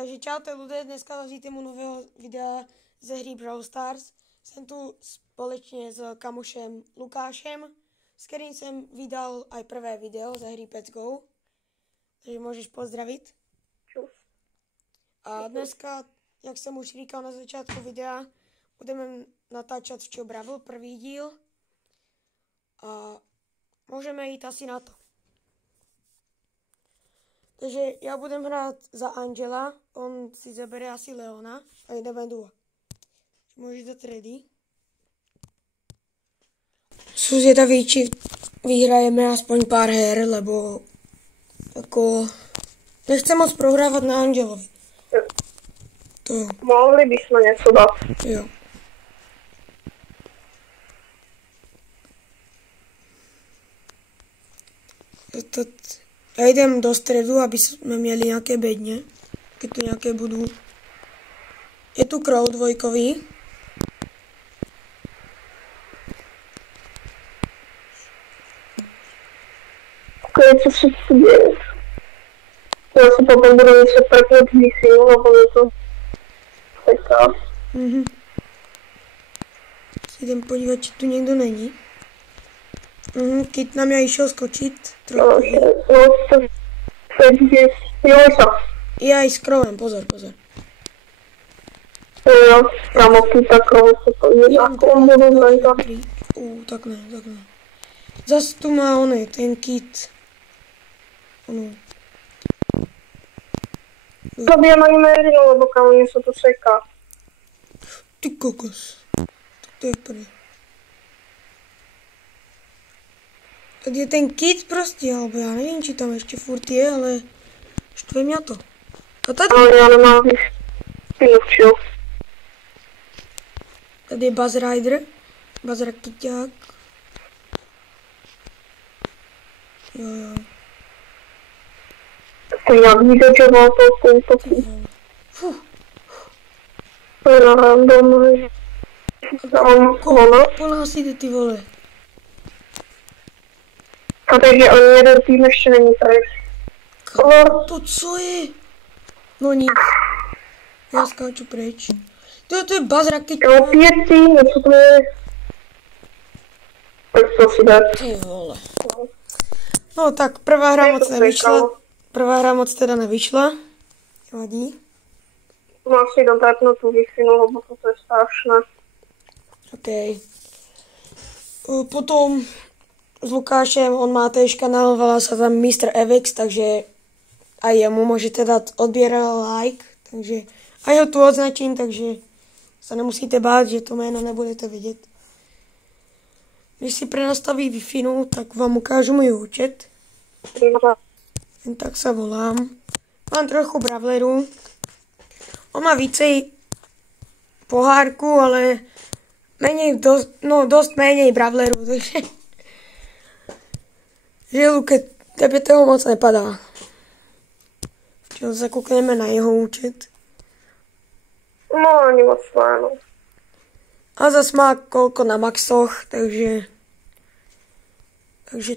Takže čaute ľudia, dneska zažijete mu nového videa ze hry Brawl Stars. Jsem tu společně s kamošem Lukášem, s kterým jsem vydal aj prvé video ze hry Pets Go. Takže můžeš pozdravit. Čus. A dneska, jak jsem už říkal na začátku videa, budeme natáčet Včo Brawl, první díl. A můžeme jít asi na to. Takže já budem hrát za Angela, on si zabere asi Leona a jdeme duo. Můžeš dát ready. Jsou zvědaví, či vyhrajeme aspoň pár her, lebo jako nechcem moc prohrávat na Angelovi. To jo. Mohli bychom něco dát. Jo. Já jdem do středu, aby jsme měli nějaké bedně. Když tu nějaké budou. Je tu Crow dvojkový. Co se tu děje? Já se potom budu něco prknout výsinu, nebo něco taká. Jdem podívat, či tu někdo není. Kit na mě išel skočit. Trochu. Já i s Crowem, pozor. Jo, samotný takovou se to nějakou budu najít. Tak ne. Zas tu má oný, ten Kit. Ono. Zabijeme jméřinu, lebo kam něco to seká. Ty kokos. To je prý. Tady je ten Kit prostě, alebo já nevím, či tam ještě furt je, ale štve mě to. A tady? Ale já nemám Pinočio. Tady je Buzz Rider, Buzz Rakeťák. Jo. To jak vydržoval to útoku. To je na random. Po nás jde, ty vole. A takže ani jeden tým ještě není pryč. To co je? No nic. Já skáču pryč. To je Buzz Rakeťák. Jo, 5 týmů, co to je? Tak to si dá. Ty vole. No tak prvá hra moc nevyšla. Prvá hra moc teda nevyšla. Vadí. Mám si dotápnout tu Wi-Fi, lebo to je strašné. OK. Potom s Lukášem, on má též kanál, volá sa tam Mr. Evix, takže aj jemu môžete dát odběr a like. Takže aj ho tu označím, takže sa nemusíte bát, že to jméno nebudete vidět. Když si prenastaví Wi-Fi, tak vám ukážu můj účet. Jen tak sa volám. Mám trochu brawlerů. On má vícej pohárku, ale dost méně brawlerů, takže že Luke, tebe toho moc nepadá. Včera se koukneme na jeho účet. No, ani moc ne, no. A zas má kolko na maxoch, takže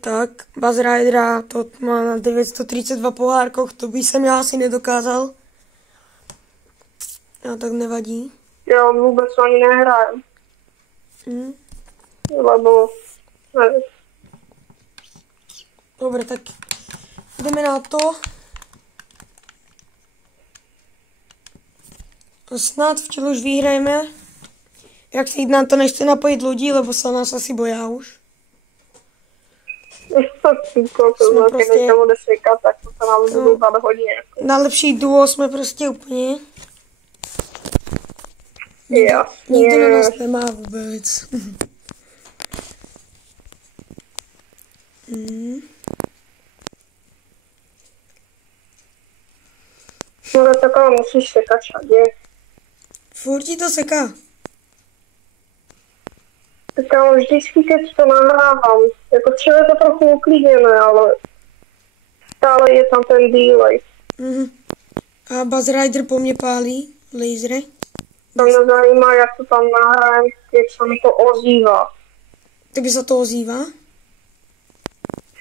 tak. Buzz Ridera, to má na 932 pohárkoch, to by jsem já asi nedokázal. A tak nevadí. Já vůbec ani nehrajem. Lebo, nevím. Dobre, tak jdeme na to. Snad včera už vyhrajeme. Jak si nám to nechce napojit ľudí, lebo sa nás asi boja už. Jsme prostě tak to se nám budou dát hodně. Na lepší duo jsme prostě úplně. Nikdo na nás nemá vůbec. No taková musíš sekat všade. Furt ti to seká. Tak já vždycky, keď to nahrávám, jako třeba je to trochu uklidněné, ale stále je tam ten delay. A Buzz Rider po mně pálí lasery. To mě zajímá, jak to tam nahrajem, keď se mi to ozývá. Tebe se to ozývá?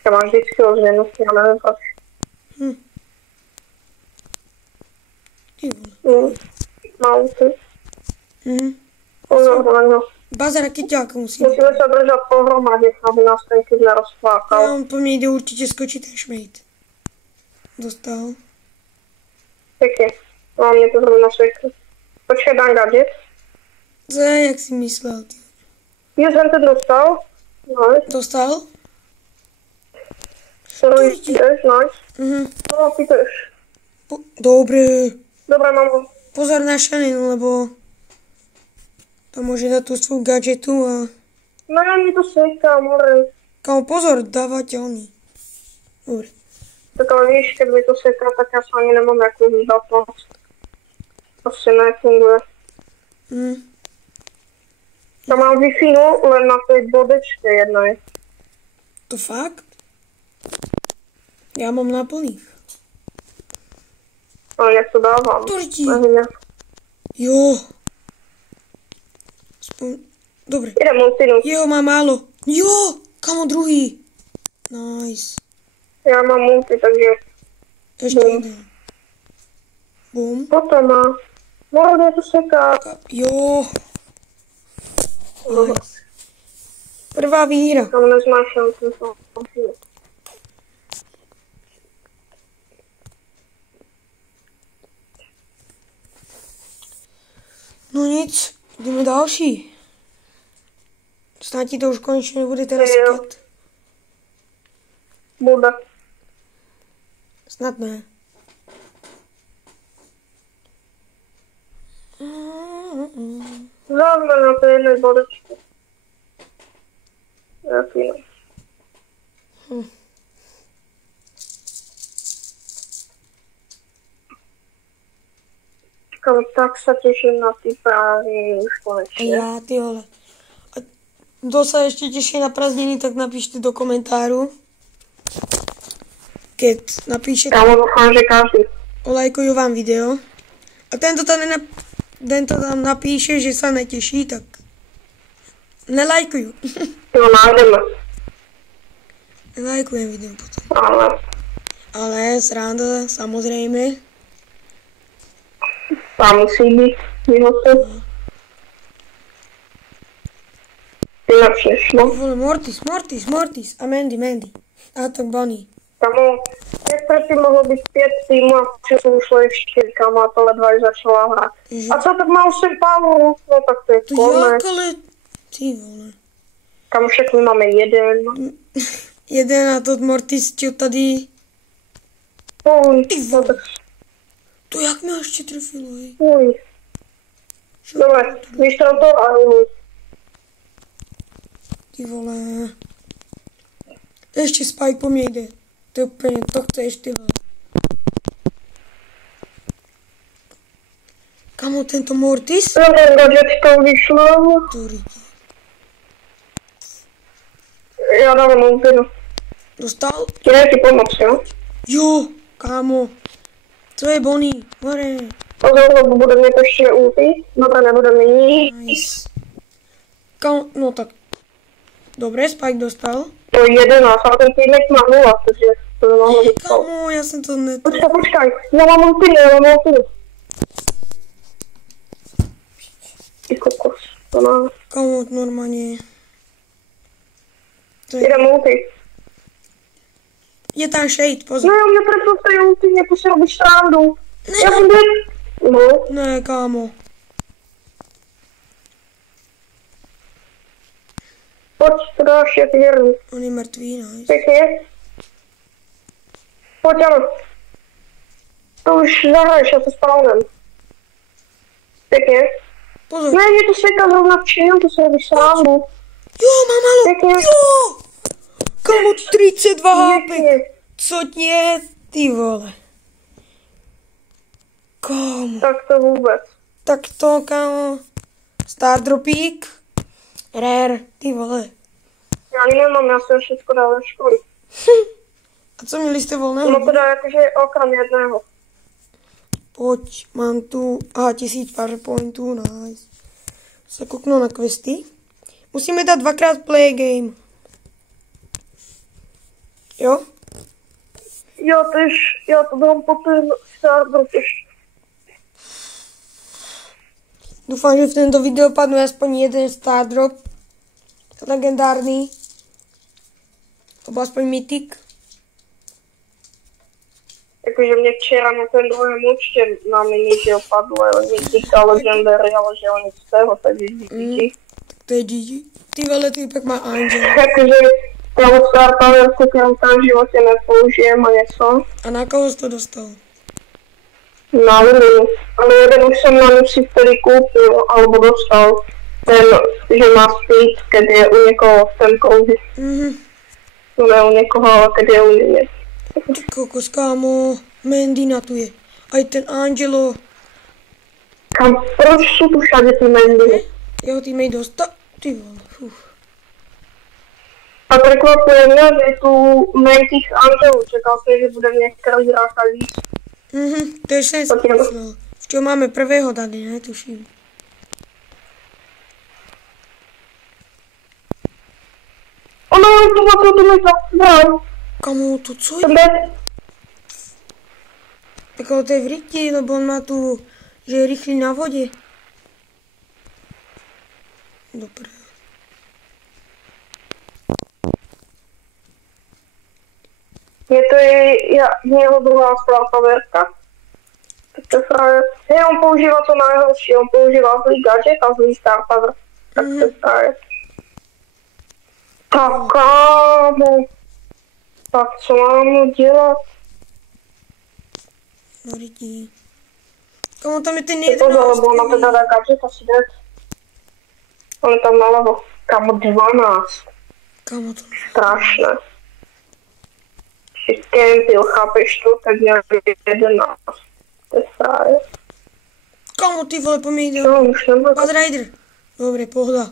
Já mám vždycky ozvěnost, já nevím proč. Ty vole. Mám ty. Pozor na ňo. Baza rakeťáka musíme. Musíme sa držať pohromadě, aby nás ten kyd nerozflákal. Já po mně jde určitě skočit ten šmejt. Dostal. Pěkně. Mám mě to zrovna sekl. Počkej, dám gadget. Co je, jak si myslel, ty? Jo, jsem to dostal. Nice. Dostal? Sorry, ty tež, nice. No, ty tež. Dobré. Dobre, mám ho. Pozor na Shannon, lebo to môže dať tú svou gadgetu a... No, ja mi to seká, more. Kámo, pozor, dávate oni. Dobre. Tak ale víš, keď mi to seká, tak ja sa ani nemám jakú výdatnosť. Asi nefunguje. Ja mám Wi-Fi, len na tej bodečke jednej. To fakt? Ja mám na plných. Ale jak to dávam? Turti. Neviem. Jo. Dobre. Idem multinu. Jo, má málo. Jo, kamo druhý. Nice. Ja mám multi, takže... Ešte jeden. Bum. Potom má. More to seká. Jo. Nice. Prvá výhra. Tam neznášam ten multinu. No nic, jdeme další. Snad ti to už konečně nebude teda sekat. Bude. Snad ne. Zároveň na to jednej bodečke. Jaký ne. Tak sa teším na ty prázdniny už konečne. Já, ty vole. A kdo se ještě těší na prázdniny, tak napište do komentáru. Keď napíšete, Kámo, doufám, že každý. olajkuju vám video. A ten to tam napíše, že se netěší, tak nelajkuju. To nájdeme. Nelajkujem video potom. Ale sranda, samozřejmě. Tam musí být výhodce. Jinak nešlo. Vole, Mortis a Mandy. A tak Bunny. Kamo, jak předtím mohlo být 5 týmů a přesu ušlo i 4, kamo, a tohle 2 začala hrát. A co, tak má 8 powerů? No tak to je To konec. jak, ale... Ty vole. Kamo, však my máme jeden. Jeden a to Mortis, čo tady... Ty No vole. tak To jak mě ještě trefilo, hej. fuj. Dobre, vyštrel to a jdu. Ty vole. Ještě Spike po mně jde. To je úplně, to chceš, ty vole. Kamo, tento Mortis? Dobre, gadgetko vyšlo. To rýdi. Já dávám ultinu. Dostal? Chtěl ti pomoct, jo? Jo, kámo. To je Bonnie, more. Pozor, lebo bude mít ještě ulti. Dobre, nebude mít. Nice. Kámo, no tak. Dobre, Spike dostal. To je 11, ale ten týmek má 0, takže to by mohlo být to. Kámo, já jsem to Počkaj, já mám ultinu. Ty kokos, to má. Kámo, normálně. To je... Jdem ulti. Je tam shade, pozor. No, mě preto ulti, mě si robíš srandu. Já jsem byl... No. Ne, kámo. Pojď, to dáš, jak věrný. On je mrtvý, nice. Pěkně. Pojď, ano. To už zahraješ, já se spawnem. Pěkně. Pozor. Ne, mě to seká zrovna v činu, to se robíš srandu. Jo, mám malo. Pěkně. Jo. Kámo, 32 HP. Pěkně. Co je, ty vole. Kámo. Tak to vůbec. Tak to, kámo. Stardropík. Rare, ty vole. Já ani nemám, já jsem všechno dal do školy. A co měli jste volného? No teda jakože okram jedného. Pojď, mám tu, 1000 powerpointů, nice. Se kouknu na questy. Musíme dát 2x play game. Jo? Jo, tyž, já to dám po ten Stardrop ještě. Dúfam, že v tento video padne aspoň jeden star drop. Legendárny. Alebo aspoň mytik. Jakože mě včera na ten druhém účtě na mini, že opadlo, ale mytik a legendary, ale že on nic z toho, takže GG. To je GG. Ty vole, ty pak má Angel. Jakože já star powerku, kterou tam v životě nepoužijem a něco. A na koho jsi to dostal? Na Linu. Ale jeden už jsem na Lucy vtedy koupil, alebo dostal. Ten, že má speed, keď je u někoho v ten kouži. No ne u někoho, ale keď je u mě. Ty kokos, kámo. Mendina tu je. Aj ten Angelo. Kam, proč jsou tu všade ty mendiny? Jeho teammate dostal. Ty vole, A překvapuje mě, že tu main těch Angelů. Čekal jsem, že bude v některých hrách a víc. to je sen smyslel. V čom máme prvého tady, netuším. Ono je to mi zastavil. Kamo, to co je? Tebe, Tak ale to je v ryti, lebo on má tu, že je rýchly na vodě. Dobre. je to jeho druhá startoverka. To je frajer. Ne, on používá to najhorší, on používá zlý gadget a zlý startover. Tak to je frajer. Tak kámo. Tak co mám dělat? No ryti. Kamo, tam je ten Je to 11. lebo ona teda dá gadget asi dead. On je tam nalevo. Kámo 12. Kamo, to... Strašné. Si kempil, chápeš to? Tak nějak 11. To je frajer. Kamo, ty vole, po mne ide. No, už nebude. Bad Rider. Dobre, pohoda.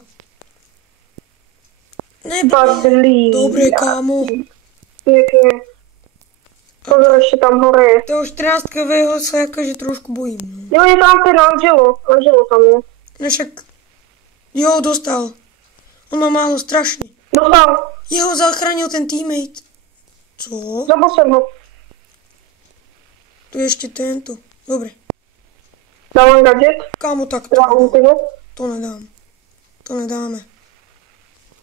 Ne, Bazilí. dobre, kámo. Pěkně. Pozor, ještě tam hore je. Toho 14-kového sa akože trošku bojím. No. Jo, je tam ten Angelo. Angelo tam je. No však... Jo, dostal. On má málo, strašne. Dostal. Jeho zachránil ten teammate. Co? Zabil jsem ho. Tu je ešte tento. Dobre. Dávám gadget. Kámo, tak to Dá nedám. ultimu. To nedám. To nedáme.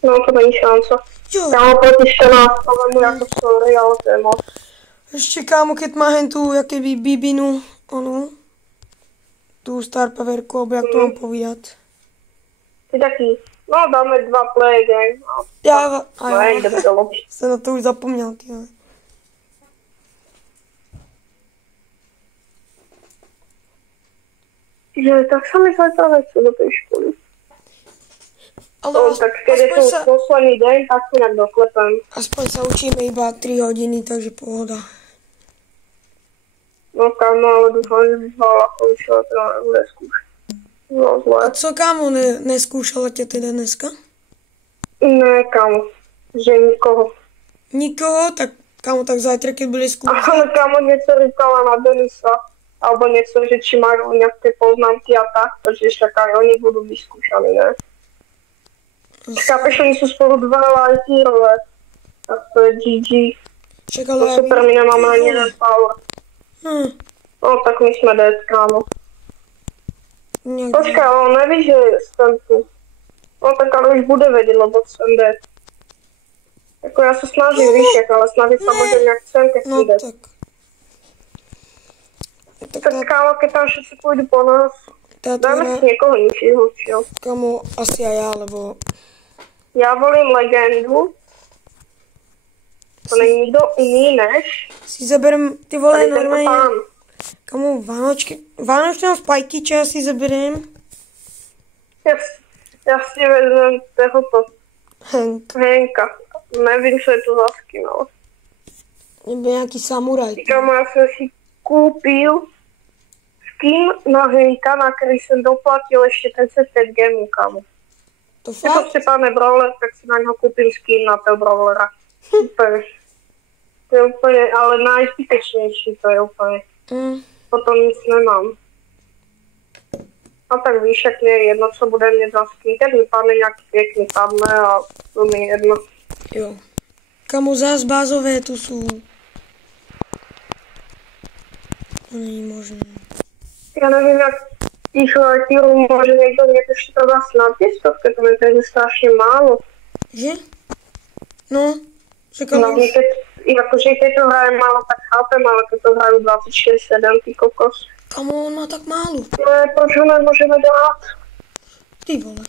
No, to není šance. Jo. Já mám proti 14, ale mu jako sorry, ale to je moc. Ešte kámo, keď má hen tu, jakéby bibinu, onu, tú star powerku, alebo jak to mám povedať. Ty taky. No, dáme 2 play game. Ja, No, jdeme do lobby. Jsem na to už zapomněl, ty vole. Že, tak sa mi zletá veci do tej školy. Ale No, tak keď je to posledný deň, tak si nejak doklepem. aspoň sa učíme iba 3 hodiny, takže pohoda. No, kámo, ale dúfam, že vyzvala, ako vyšla teda nebude skúšať. No, zle. A co kámo, neskúšala ťa teda dneska? Ne, kámo, že nikoho. Nikoho? Tak kámo, tak zajtra, keď bude skúšať. Ale kámo něco říkala na Denisa, alebo něco, že či majú nějaké poznámky a tak, takže však aj oni budú vyskúšaní, ne? Chápeš, oni sú spolu 2 lightierové, tak to je GG. Však To ale... super, my nemáme ani jeden power. No, tak my jsme dead, kámo. Počkej, ale on neví, že jsem tu. No, tak ale už bude vědět, lebo jsem dead. Jako já se snažím, víš, jak, ale snažím samozřejmě, jak chcem, keď No si dead. tak. Tak kámo, keď tam všetci pôjdu po nás, Táto dáme hra, si někoho nižšího, čo? kámo, asi aj ja, lebo... Já volím legendu. To není nikdo jiný než... Si zaberem, ty vole, Tady tento normálne... pán. Kamo, Vánočného spajky, čo ja si zaberem? Já si vezmem tohoto Hank. Henka. Nevím, co je to za skin, ale... Nebo nejaký samuraj. Kámo, já jsem si koupil skin na Henka, na který jsem doplatil ještě 35 gemů, kámo. To Je fakt? prostě pane brawler, tak si na něho koupím skin na toho brawlera. Super. To je úplně, ale najzbytečnější to je úplně. Potom nic nemám. A tak víš, jak mě je jedno, co bude mít za skin. Keď mi padne nějaký pěkný padne a to mi je jedno. Jo. Kamo, zás bázové tu sú. To není možné. Já nevím, jak tých letirů môže niekto ešte to dá na 10, to mi to je strašne málo. Že? No, No, akože keď to hraje málo, tak chápem, ale keď to hrajú 26-7, ty kokos. Kamo, on má tak málo. No, proč ho nemôžeme dát? Ty vole.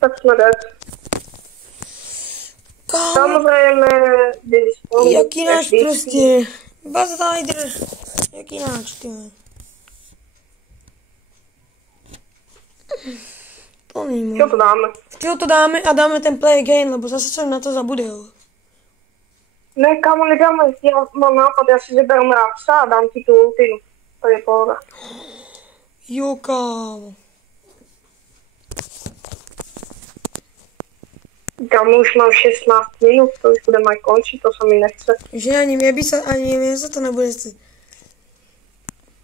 Tak sme dead. Kamo, Samozrejme, byli spolu. jaký náš prostě. Buzz Rider. Jaký náš, ty. To není Čo to dáme? Chtěl to dáme a dáme ten play again, lebo zase jsem na to zabudil. Ne, kámo, nedáme. Ja mám nápad, ja si zeberám rápsa a dám ti tú ultinu. To je pohoda. Jo, kámo. Kámo, už mám 16 minút, to už budem aj končiť, to sa mi nechce. Že ani mě se to nebude chci.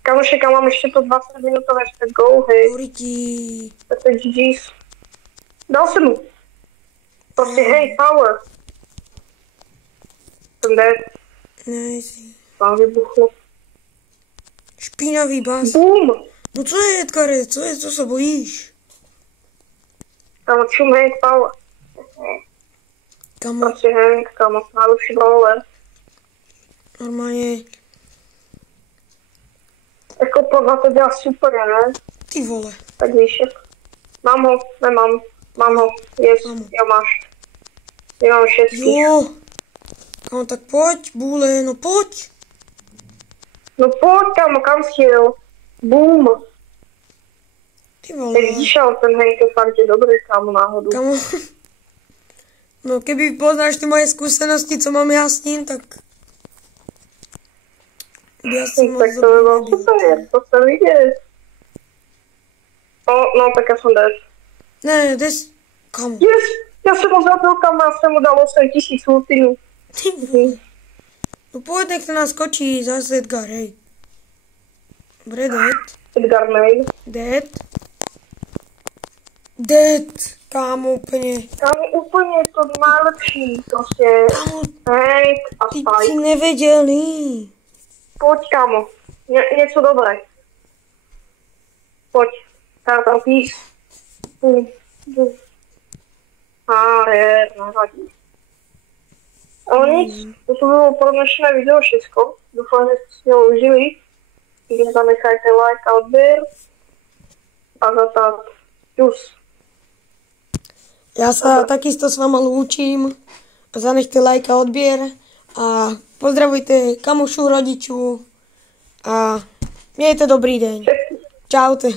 Kámo, však mám ešte to 20 minútové ešte go, hej. Horití. To je GG's. Dal som mu. Proste, hej, power. Som dead. Nice. Mám vybuchlo. Špinavý bas. Boom! No co je, Edgare? Co se bojíš? Kámo, čum Hank power. Kamo, Proste Hank, kámo, najlepší brawler. normálně. Jako podľa to dělá super, ne? Ty vole. Tak víš, mám ho, nemám. Mám ho, yes, jo máš. Nemám všetkých. Jo. Kamo, tak pojď, Bůle, no pojď. No poď, kámo, kam si jel? Boom. Ty vole. Teď vidíš, ale ten Hank je fakt je dobrý, kámo, náhodu. Kamo. No, keby poznáš ty moje zkušenosti, co mám já s ním, tak... Já si moc Tak to by bylo super, to se vidět. No, tak já jsem dead. Ne, jdeš... Kamo. Yes, já jsem ho zabil, kámo, já jsem mu dal 8000 ultinů. Ty vole. No pojď, nech to naskočí, zase Edgar, hej. Dobre, dead. Edgar Main. Dead. Dead. Kámo, úplně. Kámo, úplně to najlepší, prostě. Kámo, Hank a ty Spike. jsi nevědělný. Pojď, kámo, něco dobré. Pojď, Carter Peace. Je, nevadí. Ale nic, to bylo pro dnešné video všetko. Dúfam, že ste si ho užili. Když zanechajte like a odběr. A za tak, čus. Já se takisto s váma lúčim. Zanechte like a odběr. A pozdravujte kamošu, rodičů. A mějte dobrý deň. Čaute.